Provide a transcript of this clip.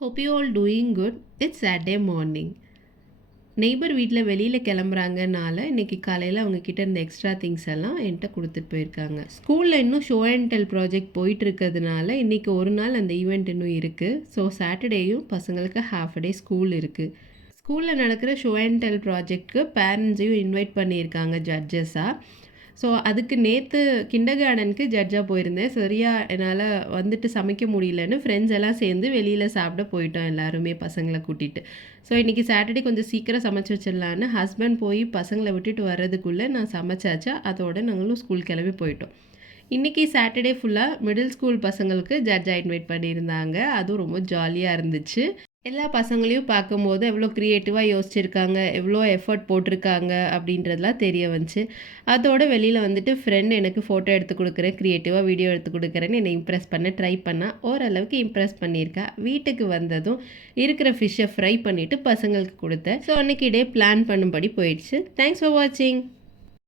Hope you all doing good. It's Saturday morning. Neighbour வீட்டில் வெளியில் கிளம்புறாங்கனால இன்றைக்கி காலையில் அவங்கக்கிட்ட இருந்த எக்ஸ்ட்ரா திங்ஸ் எல்லாம் என்கிட்ட கொடுத்துட்டு போயிருக்காங்க. ஸ்கூலில் இன்னும் ஷோ அண்ட் டெல் ப்ராஜெக்ட் போயிட்டு இருக்கிறதுனால இன்றைக்கி ஒரு நாள் அந்த ஈவெண்ட் இன்னும் இருக்குது. ஸோ சாட்டர்டேயும் பசங்களுக்கு ஹாஃப் டே ஸ்கூல் இருக்குது. ஸ்கூலில் நடக்கிற ஷோ அண்ட் டெல் ப்ராஜெக்ட்க்கு பேரண்ட்ஸையும் இன்வைட் பண்ணியிருக்காங்க ஜட்ஜஸாக. ஸோ அதுக்கு நேற்று கிண்டர் கார்டனுக்கு ஜட்ஜாக போயிருந்தேன். சரியாக என்னால் வந்துட்டு சமைக்க முடியலன்னு ஃப்ரெண்ட்ஸ் எல்லாம் சேர்ந்து வெளியில் சாப்பிட போயிட்டோம் எல்லாருமே பசங்களை கூட்டிகிட்டு. ஸோ இன்றைக்கி சாட்டர்டே கொஞ்சம் சீக்கிரம் சமைச்சு வச்சிடலான்னு ஹஸ்பண்ட் போய் பசங்களை விட்டுட்டு வர்றதுக்குள்ளே நான் சமைச்சாச்சா, அதோட நாங்களும் ஸ்கூல் கிளம்பி போயிட்டோம். இன்றைக்கி சாட்டர்டே ஃபுல்லாக மிடில் ஸ்கூல் பசங்களுக்கு ஜட்ஜாக இன்வைட் பண்ணியிருந்தாங்க. அதுவும் ரொம்ப ஜாலியாக இருந்துச்சு. எல்லா பசங்களையும் பார்க்கும்போது எவ்வளோ க்ரியேட்டிவாக யோசிச்சிருக்காங்க, எவ்வளோ எஃபர்ட் போட்டிருக்காங்க அப்படின்றதுலாம் தெரிய வந்துச்சு. அதோட வெளியில் வந்துட்டு ஃப்ரெண்ட் எனக்கு ஃபோட்டோ எடுத்து கொடுக்குறேன், க்ரியேட்டிவாக வீடியோ எடுத்து கொடுக்குறேன்னு என்னை இம்ப்ரெஸ் பண்ண ட்ரை பண்ணால் ஓரளவுக்கு இம்ப்ரெஸ் பண்ணியிருக்கா. வீட்டுக்கு வந்ததும் இருக்கிற ஃபிஷ்ஷை ஃப்ரை பண்ணிவிட்டு பசங்களுக்கு கொடுத்தேன். ஸோ அன்றைக்கி டே பிளான் பண்ணும்படி போயிடுச்சு. தேங்க்ஸ் ஃபார் வாட்சிங்.